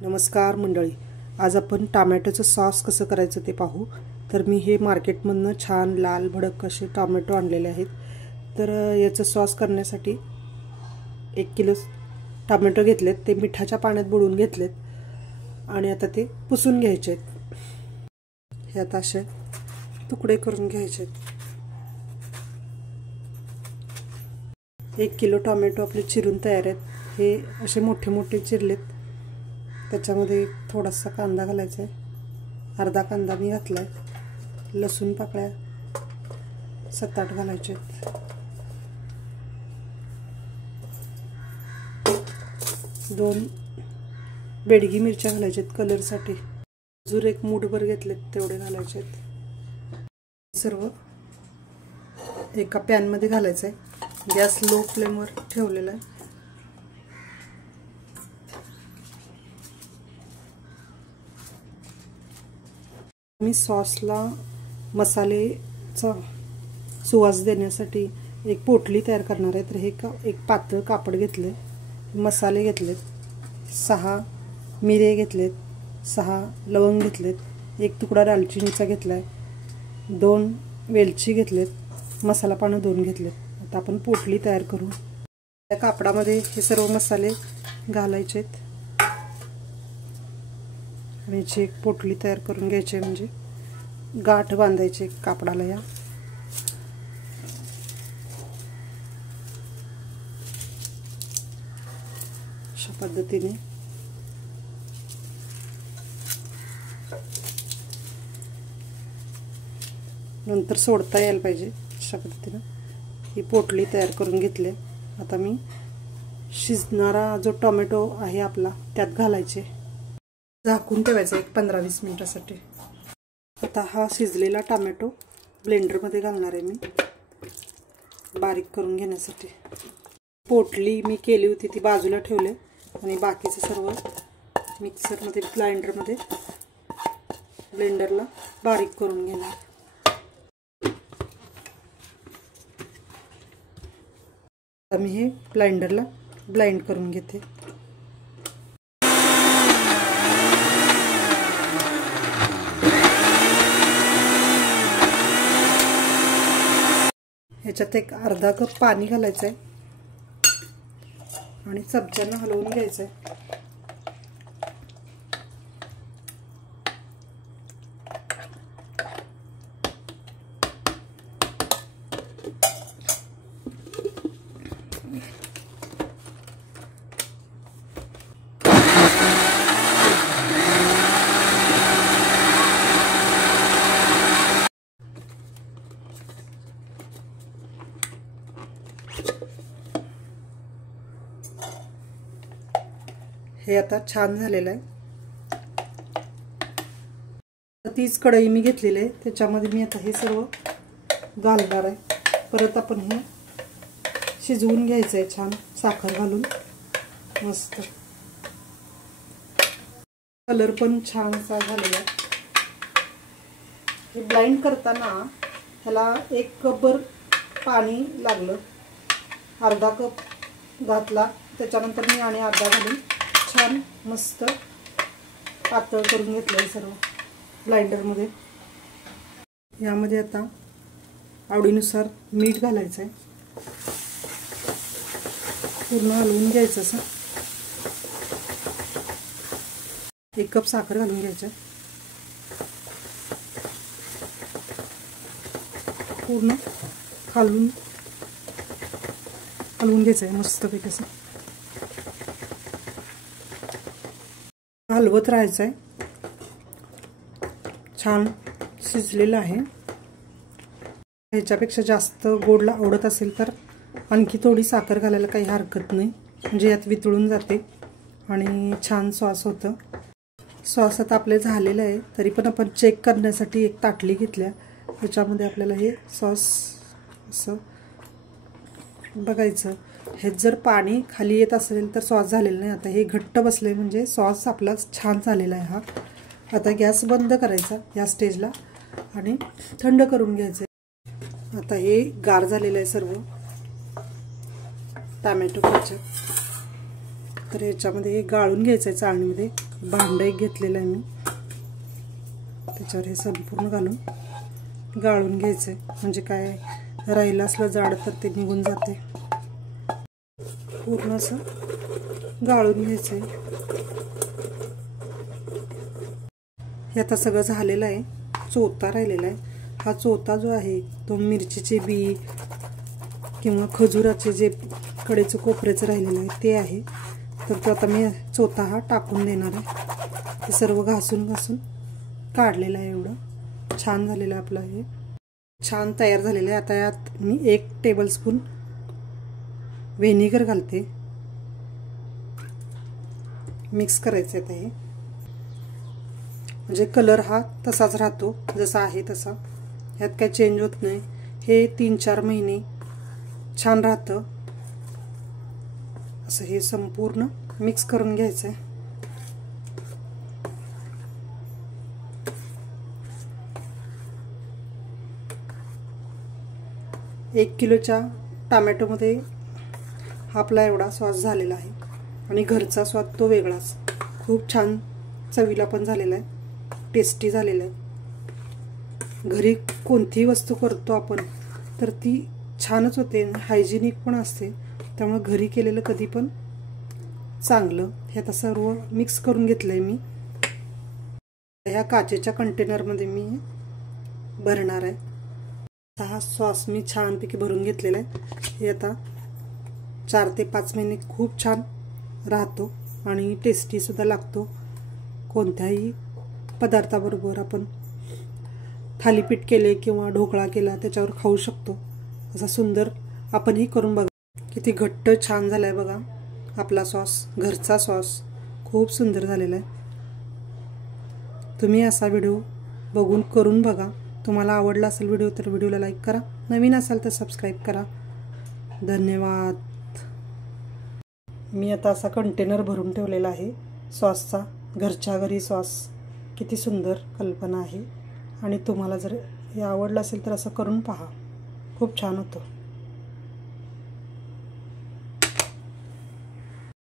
नमस्कार मंडळी, आज आपण टोमॅटोचं सॉस कसं करायचं ते पाहू। तर मी हे मार्केटमधनं छान लाल भडक असे टोमॅटो आणलेले आहेत। तर याचं सॉस करण्यासाठी 1 किलो टोमॅटो घेतलेत, ते मिठाच्या पाण्यात बुडवून घेतलेत आणि आता ते पुसून घ्यायचे आहेत। हे आता असे तुकडे करून घ्यायचे आहेत। 1 किलो टोमॅटो आपले चिरून तयार आहेत। हे असे मोठे मोठे चिरलेत। त्याच्यामध्ये थोडासा कांदा घालायचा आहे, अर्धा कांदा मी घातलाय। लसूण पाकळ्या 7-8 घालायचे आहेत। 2 बेडगी मिरच्या घालायच्या आहेत कलरसाठी। जूर 1 मूठभर घेतलेत तेवढे घालायचे आहेत। सर्व एका पॅन मध्ये घालायचं आहे। गॅस लो फ्लेमवर ठेवलेला आहे। मी सॉसला मसालेचा सुवास देण्यासाठी एक पोटली तयार करणार आहे। तर हे एक पातळ कापड घेतले, मसाले घेतलेत, 6 मिरे घेतलेत, 6 लवंग घेतलेत, 1 तुकडा दालचिनीचा घेतलाय, 2 वेलची घेतलेत, मसाला पानं 2 घेतलेत। आता आपण पोटली तयार करू। त्या कापडामध्ये हे सर्व मसाले घालायचे आहेत आणि याची एक पोटली तयार करून घ्यायची, म्हणजे गाठ बांधायची कापडाला। या अशा पद्धतीने नंतर सोडता यायला पाहिजे। अशा पद्धतीने ही पोटली तयार करून घेतली। आता मी शिजणारा जो टोमॅटो आहे आपला त्यात घालायचे, झाकून ठेवायचं 15-20 मिनिटांसाठी। आता हा शिजलेला टोमॅटो ब्लेंडर मध्ये घालणार आहे मी बारीक करून घेण्यासाठी। पोटली मी केली होती ती बाजूला ठेवले आणि बाकीचं सर्व मिक्सर मध्ये ब्लेंडरला बारीक करून घेणार। आता मी हे ब्लेंडरला ब्लेंड करून घेते। ह्याच्यात एक अर्धा कप पाणी घालायचं आहे आणि चमच्याने हलवून घ्यायचं आहे। हे आता छान झालेलं आहे। तीच कढई मी घेतलेली आहे, त्याच्यामध्ये मी आता हे सर्व घालणार आहे। परत आपण हे शिजवून घ्यायचं आहे छान साखर घालून मस्त। कलर पण छानसा झालेला आहे। हे ब्लाइंड करताना ह्याला 1 कपभर पाणी लागलं, अर्धा कप घातला, त्याच्यानंतर मी आणि अर्धा घालून छान मस्त पातळ करून घेतलंय सर्व ब्लेंडर मध्ये। यामध्ये आता आवडीनुसार मीठ घालायचं आहे, पूर्ण हलवून घ्यायचं असं। 1 कप साखर घालून घ्यायचं, पूर्ण हलवून घ्यायचं आहे मस्तपैकी असं। हलवत राहायचं आहे। छान शिजलेलं आहे। ह्याच्यापेक्षा जास्त गोड आवडत असेल तर आणखी थोडी साखर घालायला काही हरकत नाही, म्हणजे यात वितळून जाते आणि छान सॉस होतं। सॉस आता आपले झालेलं आहे, तरी पण आपण चेक करण्यासाठी एक ताटली घेतल्या, त्याच्यामध्ये आपल्याला हे सॉस असं बघायचं। हे जर पाणी खाली येत असेल तर सॉस झालेलं नाही। आता हे घट्ट बसले म्हणजे सॉस आपला छान झालेला आहे। हा आता गॅस बंद करायचा या स्टेजला आणि थंड करून घ्यायचं। आता हे गार झालेलं आहे सर्व टोमॅटो केचप। तर ह्याच्यामध्ये गाळून घ्यायचं आहे चाळणीमध्ये. भांडं एक घेतलेलं आहे मी, त्याच्यावर हे संपूर्ण घालून गाळून घ्यायचं आहे. म्हणजे काय राहिलं असलं जाड तर ते निघून जाते. पूर्ण असं गाळून घ्यायचं आहे. हे आता सगळं झालेलं आहे. चोथा राहिलेला आहे. हा चोथा जो आहे तो मिरचीचे बी किंवा खजुराचे जे कडेचं कोपऱ्याचं राहिलेलं आहे ते आहे. तर तो आता मी चोथा हा टाकून देणार आहे. हे सर्व घासून घासून काढलेलं आहे. एवढं छान झालेलं आहे आपलं. हे छान तयार झालेलं आहे. आता यात मी 1 टेबलस्पून व्हिनेगर घालते. मिक्स करायचं आता हे, म्हणजे कलर हा तसाच राहतो जसा आहे तसा, ह्यात काय चेंज होत नाही. हे 3-4 महिने छान राहतं. असं हे संपूर्ण मिक्स करून घ्यायचं आहे. एक किलोच्या टोमॅटोमध्ये आपला एवढा सॉस झालेला आहे. आणि घरचा स्वाद तो वेगळाच. खूप छान चवीला पण झालेला आहे, टेस्टी झालेला आहे. घरी कोणतीही वस्तू करतो आपण तर ती छानच होते, हायजिनिक पण असते. त्यामुळे घरी केलेलं कधी पण चांगलं. हे आता सर्व मिक्स करून घेतलं आहे मी. ह्या काचेच्या कंटेनरमध्ये मी भरणार आहे. हा सॉस मी छानपैकी भरून घेतलेला आहे. हे आता 4 ते 5 महिने खूप छान राहतो आणि टेस्टी सुद्धा लागतो. कोणत्याही पदार्थाबरोबर आपण थालीपीठ केले किंवा ढोकळा केला त्याच्यावर खाऊ शकतो. असा सुंदर आपणही करून बघा. किती घट्ट छान झालाय बघा आपला सॉस. घरचा सॉस खूप सुंदर झालेला आहे. तुम्ही असा व्हिडिओ बघून करून बघा. तुम्हाला आवडला असेल व्हिडिओ तर व्हिडिओला लाईक करा. नवीन असाल तर सबस्क्राईब करा. धन्यवाद. मी आता असा कंटेनर भरून ठेवलेला आहे सॉसचा. घरच्या घरी सॉस किती सुंदर कल्पना आहे. आणि तुम्हाला जर हे आवडलं असेल तर असं करून पहा. खूप छान होतं.